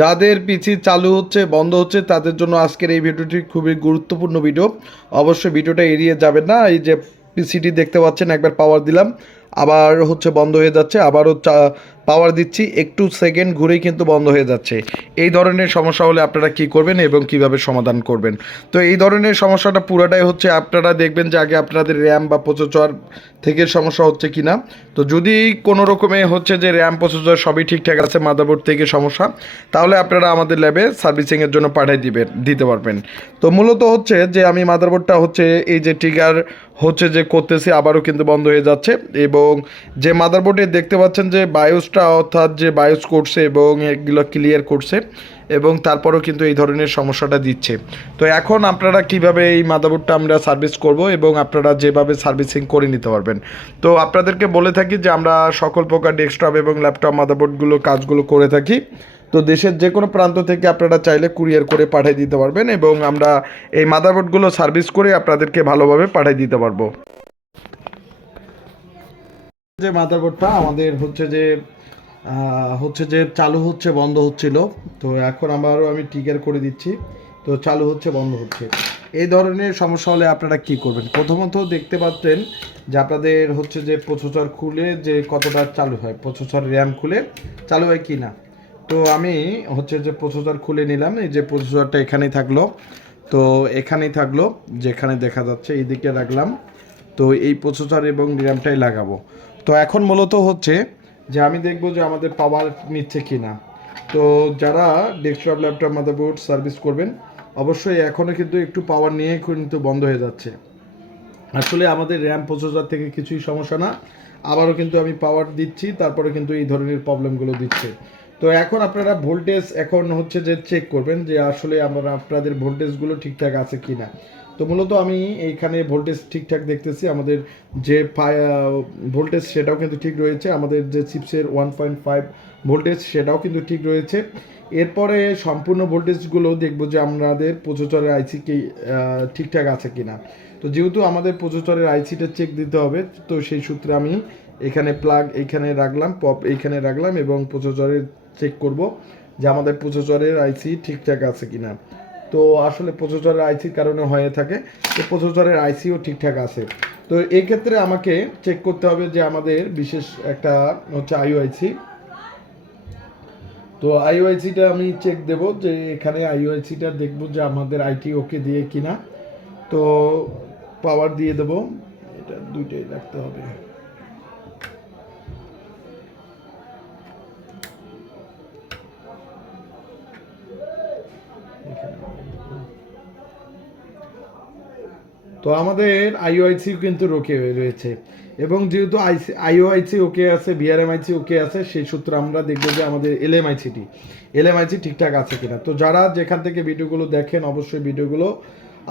যাদের পিসি চালু হচ্ছে বন্ধ হচ্ছে তাদের জন্য আজকের এই ভিডিওটি খুবই গুরুত্বপূর্ণ ভিডিও। অবশ্যই ভিডিওটা এড়িয়ে যাবেন না। এই যে পিসিটি দেখতে পাচ্ছেন, একবার পাওয়ার দিলাম আবার হচ্ছে বন্ধ হয়ে যাচ্ছে, আবারও পাওয়ার দিচ্ছি, একটু সেকেন্ড ঘুরেই কিন্তু বন্ধ হয়ে যাচ্ছে। এই ধরনের সমস্যা হলে আপনারা কি করবেন এবং কিভাবে সমাধান করবেন? তো এই ধরনের সমস্যাটা পুরাটাই হচ্ছে আপনারা দেখবেন যে আগে আপনাদের র্যাম বা প্রসেসর থেকে সমস্যা হচ্ছে কি না। তো যদি কোনো রকমে হচ্ছে যে র্যাম প্রসেসর সবই ঠিকঠাক আছে, মাদারবোর্ড থেকে সমস্যা, তাহলে আপনারা আমাদের ল্যাবে সার্ভিসিংয়ের জন্য পাঠিয়ে দিতে পারবেন। তো মূলত হচ্ছে যে আমি মাদারবোর্ডটা হচ্ছে এই যে ট্রিগার হচ্ছে যে করতেছি, আবারও কিন্তু বন্ধ হয়ে যাচ্ছে। এবং যে মাদারবোর্ডে দেখতে পাচ্ছেন যে বায়োসটা অর্থাৎ যে বায়োস করছে এবং এগুলো ক্লিয়ার করছে, এবং তারপরেও কিন্তু এই ধরনের সমস্যাটা দিচ্ছে। তো এখন আপনারা কিভাবে এই মাদারবোর্ডটা আমরা সার্ভিস করব এবং আপনারা যেভাবে সার্ভিসিং করে নিতে পারবেন। তো আপনাদেরকে বলে থাকি যে আমরা সকল প্রকার ডেস্কটপ এবং ল্যাপটপ মাদারবোর্ডগুলো কাজগুলো করে থাকি। তো দেশের যে কোনো প্রান্ত থেকে আপনারা চাইলে কুরিয়ার করে পাঠিয়ে দিতে পারবেন এবং আমরা এই মাদারবোর্ডগুলো সার্ভিস করে আপনাদেরকে ভালোভাবে পাঠিয়ে দিতে পারবো। যে মাদারবোর্ডটা আমাদের হচ্ছে যে চালু হচ্ছে বন্ধ হচ্ছিল, তো এখন আবারও আমি ট্রিগার করে দিচ্ছি, তো চালু হচ্ছে বন্ধ হচ্ছে। এই ধরনের সমস্যা হলে আপনারা কি করবেন? প্রথমত দেখতে পাচ্ছেন যে আপনাদের হচ্ছে যে প্রসেসর খুলে যে কতটা চালু হয়, প্রসেসর র্যাম খুলে চালু হয় কি না। তো আমি হচ্ছে যে প্রসেসর খুলে নিলাম, এই যে প্রসেসরটা এখানেই থাকলো, তো এখানেই থাকলো, যেখানে দেখা যাচ্ছে এই দিকে রাখলাম। তো এই প্রসেসর এবং র্যামটাই লাগাবো। তো এখন মূলত হচ্ছে যে আমি দেখব যে আমাদের পাওয়ার নিচ্ছে কি না। তো যারা ডেস্কটপ ল্যাপটপ মাদারবোর্ড সার্ভিস করবেন, অবশ্যই এখনও কিন্তু একটু পাওয়ার নিয়েই কিন্তু বন্ধ হয়ে যাচ্ছে। আসলে আমাদের র্যাম প্রসেসর থেকে কিছুই সমস্যা না, আবারও কিন্তু আমি পাওয়ার দিচ্ছি, তারপরে কিন্তু এই ধরনের প্রবলেমগুলো দিচ্ছে। তো এখন আপনারা ভোল্টেজ এখন হচ্ছে যে চেক করবেন যে আসলে আমরা আপনাদের ভোল্টেজগুলো ঠিকঠাক আছে কি না। তো মূলত আমি এইখানে ভোল্টেজ ঠিকঠাক দেখতেছি, আমাদের যে ভোল্টেজ সেটাও কিন্তু ঠিক রয়েছে, আমাদের যে চিপসের 1.5 ভোল্টেজ সেটাও কিন্তু ঠিক রয়েছে। এরপরে সম্পূর্ণ ভোল্টেজগুলো দেখব যে আমাদের প্রসেসরের আইসি কি ঠিকঠাক আছে কি না। তো যেহেতু আমাদের প্রসেসরের আইসিটা চেক দিতে হবে, তো সেই সূত্রে আমি এখানে প্লাগ এইখানে রাখলাম, পপ এইখানে রাখলাম এবং প্রসেসরের চেক করব যে আমাদের প্রসেসরের আইসি ঠিকঠাক আছে কি না। তো আসলে প্রসেসরের আইসির কারণে হয়ে থাকে, তো প্রসেসরের আইসিও ঠিকঠাক আছে। তো এই ক্ষেত্রে আমাকে চেক করতে হবে যে আমাদের বিশেষ একটা হচ্ছে আইওআইসি। তো আইওআইসিটা আমি চেক দেব যে এখানে আইওআইসিটা দেখব যে আমাদের আইটি ওকে দিয়ে কিনা। তো পাওয়ার দিয়ে দেবো, এটা দুইটাই রাখতে হবে। তো আমাদের আইওআইসি কিন্তু ওকে রয়েছে, এবং যেহেতু আইওআইসি ওকে আছে, বিআরএমআইসি ওকে আছে, সেই সূত্রে আমরা দেখবো যে আমাদের এলএমআইসি ঠিকঠাক আছে কিনা। তো যারা যেখান থেকে ভিডিওগুলো দেখেন, অবশ্যই ভিডিওগুলো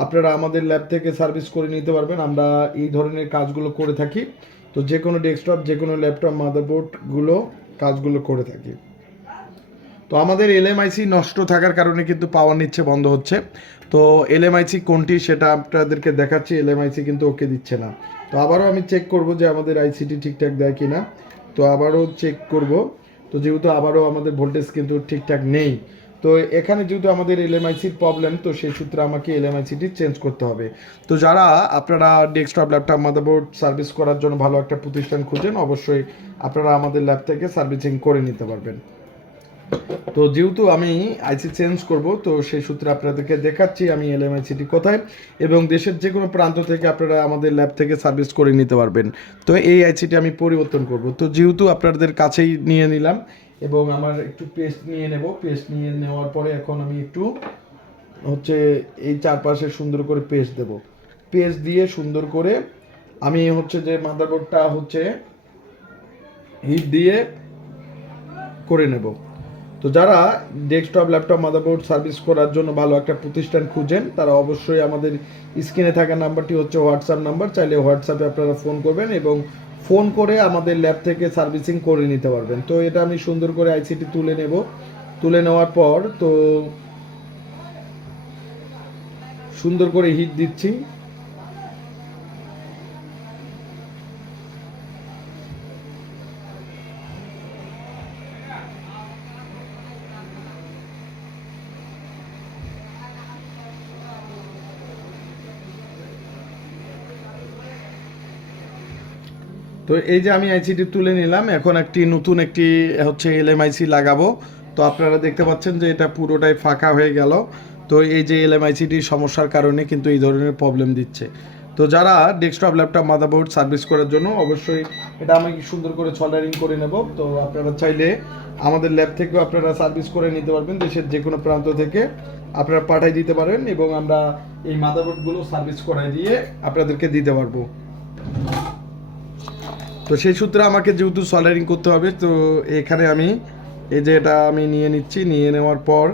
আপনারা আমাদের ল্যাব থেকে সার্ভিস করে নিতে পারবেন। আমরা এই ধরনের কাজগুলো করে থাকি। তো যে কোনো ডেস্কটপ, যে কোনো ল্যাপটপ মাদারবোর্ডগুলো কাজগুলো করে থাকি। তো আমাদের এলএমআইসি নষ্ট থাকার কারণে কিন্তু পাওয়ার নিচ্ছে বন্ধ হচ্ছে। তো এলএমআইসি কোনটি সেটা আপনাদেরকে দেখাচ্ছি, এলএমআইসি কিন্তু ওকে দিচ্ছে না। তো আবারও আমি চেক করব যে আমাদের আইসিটি ঠিকঠাক দেয় কি না। তো আবারও চেক করব। তো যেহেতু আবারও আমাদের ভোল্টেজ কিন্তু ঠিকঠাক নেই, তো এখানে যেহেতু আমাদের এলএমআইসির প্রবলেম, তো সেই সূত্রে আমাকে এলএমআইসিটি চেঞ্জ করতে হবে। তো যারা আপনারা ডেস্কটপ ল্যাপটপ মাদারবোর্ড সার্ভিস করার জন্য ভালো একটা প্রতিষ্ঠান খুঁজেন, অবশ্যই আপনারা আমাদের ল্যাব থেকে সার্ভিসিং করে নিতে পারবেন। তো যেহেতু আমি আইসি চেঞ্জ করব, তো সেই সূত্রে আপনাদেরকে দেখাচ্ছি আমি এলএমআইসিটি কোথায়, এবং দেশের যে কোনো প্রান্ত থেকে আপনারা আমাদের ল্যাব থেকে সার্ভিস করে নিতে পারবেন। তো এই আইসিটি আমি পরিবর্তন করব। তো যেহেতু আপনাদের কাছেই নিয়ে নিলাম, এবং আমার একটু পেস্ট নিয়ে নেব, পেস্ট নিয়ে নেওয়ার পরে এখন আমি একটু হচ্ছে এই চারপাশে সুন্দর করে পেস্ট দেব। পেস্ট দিয়ে সুন্দর করে আমি হচ্ছে যে মাদারবোর্ডটা হচ্ছে হিট দিয়ে করে নেব। তো যারা ডেস্কটপ ল্যাপটপ মাদারবোর্ড সার্ভিস করার জন্য ভালো একটা প্রতিষ্ঠান খুঁজেন, তারা অবশ্যই আমাদের স্ক্রিনে থাকা নাম্বারটি হচ্ছে হোয়াটসঅ্যাপ নাম্বার, চাইলে হোয়াটসঅ্যাপে আপনারা ফোন করবেন এবং ফোন করে আমাদের ল্যাব থেকে সার্ভিসিং করে নিতে পারবেন। তো এটা আমি সুন্দর করে আইসিটি তুলে নেব, তুলে নেওয়ার পর তো সুন্দর করে হিট দিচ্ছি। তো এই যে আমি আইসিটি তুলে নিলাম, এখন নতুন একটি হচ্ছে এলএমআইসি লাগাবো। তো আপনারা দেখতে পাচ্ছেন যে এটা পুরোটাই ফাঁকা হয়ে গেল। তো এই যে এলএমআইসিটির সমস্যার কারণে কিন্তু এই ধরনের প্রবলেম দিচ্ছে। তো যারা ডেস্কটপ ল্যাপটপ মাদারবোর্ড সার্ভিস করার জন্য অবশ্যই এটা আমি সুন্দর করে সোল্ডারিং করে নেব। তো আপনারা চাইলে আমাদের ল্যাব থেকেও আপনারা সার্ভিস করে নিতে পারবেন, দেশের যে কোনো প্রান্ত থেকে আপনারা পাঠিয়ে দিতে পারেন এবং আমরা এই মাদারবোর্ডগুলো সার্ভিস করাই দিয়ে আপনাদেরকে দিতে পারবো। তো সেই সূত্রে আমাকে যেহেতু সোল্ডারিং করতে হবে, তো এখানে আমি এই যে এটা আমি নিয়ে নিচ্ছি, নিয়ে নেওয়ার পর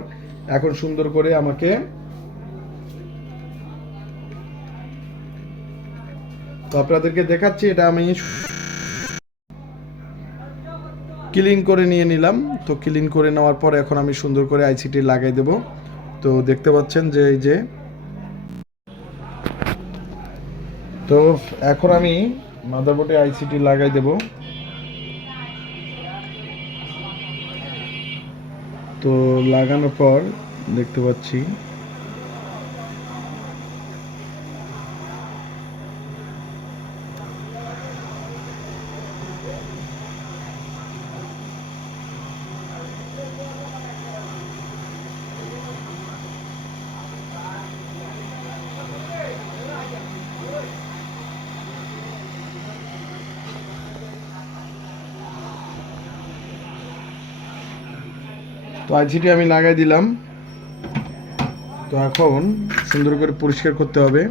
এখন সুন্দর করে আমাকে তো আপনাদেরকে দেখাচ্ছি, এটা আমি ক্লিন করে নিয়ে নিলাম। তো ক্লিন করে নেওয়ার পর এখন আমি সুন্দর করে আইসিটি লাগাই দেব। তো দেখতে পাচ্ছেন যে এই যে, তো এখন আমি মাদারবোর্ডে আইসিটি লাগাই দেব। তো লাগানোর পর দেখতে পাচ্ছি তো আইসিটি আমি লাগাই দিলাম। তো এখন সুন্দর করে পরিষ্কার করতে হবে।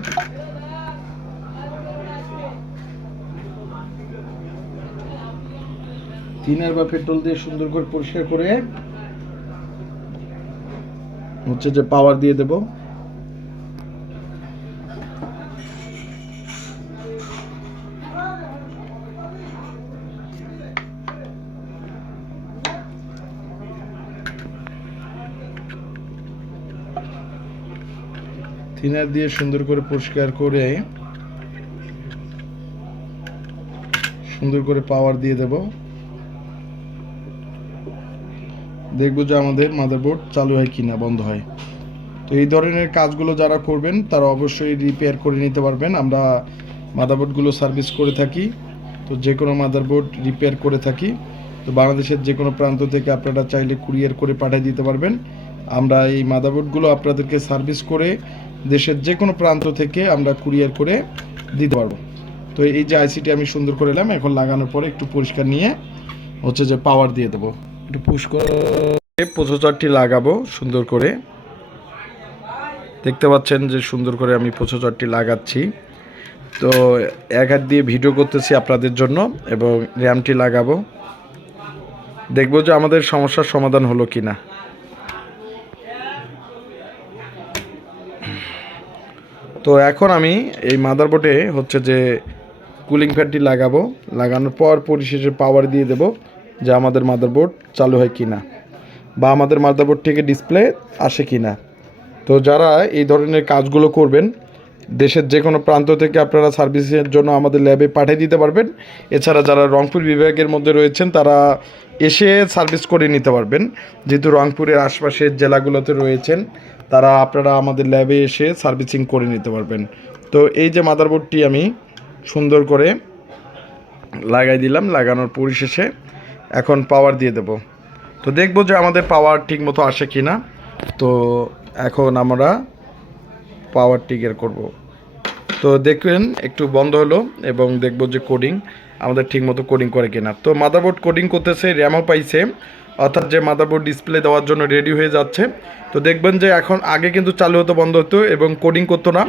থিনার বা পেট্রোল দিয়ে সুন্দর করে পরিষ্কার করে হচ্ছে যে পাওয়ার দিয়ে দেব। থিনার দিয়ে সুন্দর করে পরিষ্কার করে সুন্দর করে পাওয়ার দিয়ে দেব। দেখব যে আমাদের মাদারবোর্ড চালু হয় কিনা বন্ধ হয়। তো এই ধরনের কাজগুলো যারা করবেন তারা অবশ্যই রিপেয়ার করে নিতে পারবেন। আমরা মাদারবোর্ডগুলো সার্ভিস করে থাকি, তো যে কোনো মাদারবোর্ড রিপেয়ার করে থাকি। তো বাংলাদেশের যে কোনো প্রান্ত থেকে আপনারা চাইলে কুরিয়ার করে পাঠিয়ে দিতে পারবেন। আমরা এই মাদারবোর্ডগুলো আপনাদেরকে সার্ভিস করে দেশের যে কোনো প্রান্ত থেকে আমরা কুরিয়ার করে দিতে পারবো। তো এই যে আইসিটি আমি সুন্দর করে এলাম, এখন লাগানোর পরে একটু পরিষ্কার নিয়ে হচ্ছে যে পাওয়ার দিয়ে দেবো। একটু পুশ করে প্রসেসরটি লাগাবো সুন্দর করে। দেখতে পাচ্ছেন যে সুন্দর করে আমি প্রসেসরটি লাগাচ্ছি। তো এক হাত দিয়ে ভিডিও করতেছি আপনাদের জন্য এবং র্যামটি লাগাবো, দেখবো যে আমাদের সমস্যার সমাধান হলো কিনা। তো এখন আমি এই মাদারবোর্ডে হচ্ছে যে কুলিং ফ্যানটি লাগাবো। লাগানোর পর পরিশেষে পাওয়ার দিয়ে দেব যে আমাদের মাদারবোর্ড চালু হয় কিনা বা আমাদের মাদারবোর্ড থেকে ডিসপ্লে আসে কিনা। তো যারা এই ধরনের কাজগুলো করবেন দেশের যে কোনো প্রান্ত থেকে আপনারা সার্ভিসের জন্য আমাদের ল্যাবে পাঠিয়ে দিতে পারবেন। এছাড়া যারা রংপুর বিভাগের মধ্যে রয়েছেন তারা এসে সার্ভিস করে নিতে পারবেন। যেহেতু রংপুরের আশপাশের জেলাগুলোতে রয়েছেন তারা আপনারা আমাদের ল্যাবে এসে সার্ভিসিং করে নিতে পারবেন। তো এই যে মাদারবোর্ডটি আমি সুন্দর করে লাগাই দিলাম, লাগানোর পরিশেষে এখন পাওয়ার দিয়ে দেব। তো দেখব যে আমাদের পাওয়ার ঠিক মতো আসে কি না। তো এখন আমরা পাওয়ার টিকের করব। তো দেখবেন একটু বন্ধ হলো এবং দেখব যে কোডিং আমাদের ঠিকমতো কোডিং করে কিনা। তো মাদারবোর্ড কোডিং করতেছে, র্যামও পাইছে, অর্থাৎ যে মাদারবোর্ড ডিসপ্লে দেওয়ার জন্য রেডি হয়ে যাচ্ছে। তো দেখবেন যে এখন আগে কিন্তু চালু হতো বন্ধ হতো এবং কোডিং করতো না।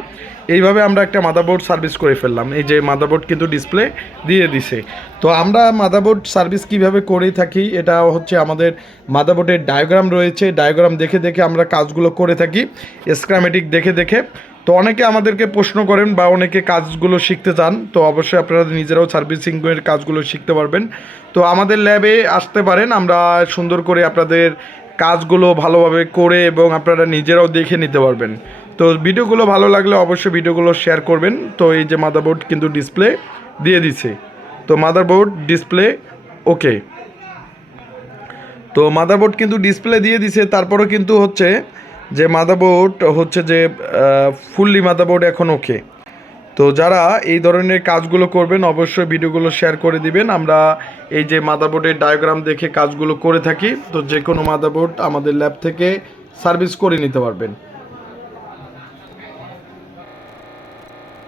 এইভাবে আমরা একটা মাদারবোর্ড সার্ভিস করে ফেললাম। এই যে মাদারবোর্ড কিন্তু ডিসপ্লে দিয়ে দিছে। তো আমরা মাদারবোর্ড সার্ভিস কিভাবে করে থাকি, এটা হচ্ছে আমাদের মাদারবোর্ডের ডায়াগ্রাম রয়েছে, ডায়াগ্রাম দেখে দেখে আমরা কাজগুলো করে থাকি, স্ক্রামেটিক দেখে দেখে। তো অনেকে আমাদেরকে প্রশ্ন করেন বা অনেকে কাজগুলো শিখতে চান, তো অবশ্যই আপনারা নিজেরাও সার্ভিসিংয়ের কাজগুলো শিখতে পারবেন। তো আমাদের ল্যাবে আসতে পারেন, আমরা সুন্দর করে আপনাদের কাজগুলো ভালোভাবে করে এবং আপনারা নিজেরাও দেখে নিতে পারবেন। তো ভিডিওগুলো ভালো লাগলে অবশ্যই ভিডিওগুলো শেয়ার করবেন। তো এই যে মাদারবোর্ড কিন্তু ডিসপ্লে দিয়ে দিছে। তো মাদারবোর্ড ডিসপ্লে ওকে। তো মাদারবোর্ড কিন্তু ডিসপ্লে দিয়ে দিছে, তারপরেও কিন্তু হচ্ছে যে মাদারবোর্ড হচ্ছে যে ফুললি মাদারবোর্ড এখন ওকে। তো যারা এই ধরনের কাজগুলো করবেন অবশ্যই ভিডিওগুলো শেয়ার করে দিবেন। আমরা এই যে মাদারবোর্ডের ডায়াগ্রাম দেখে কাজগুলো করে থাকি। তো যে কোনো মাদারবোর্ড আমাদের ল্যাব থেকে সার্ভিস করে নিতে পারবেন।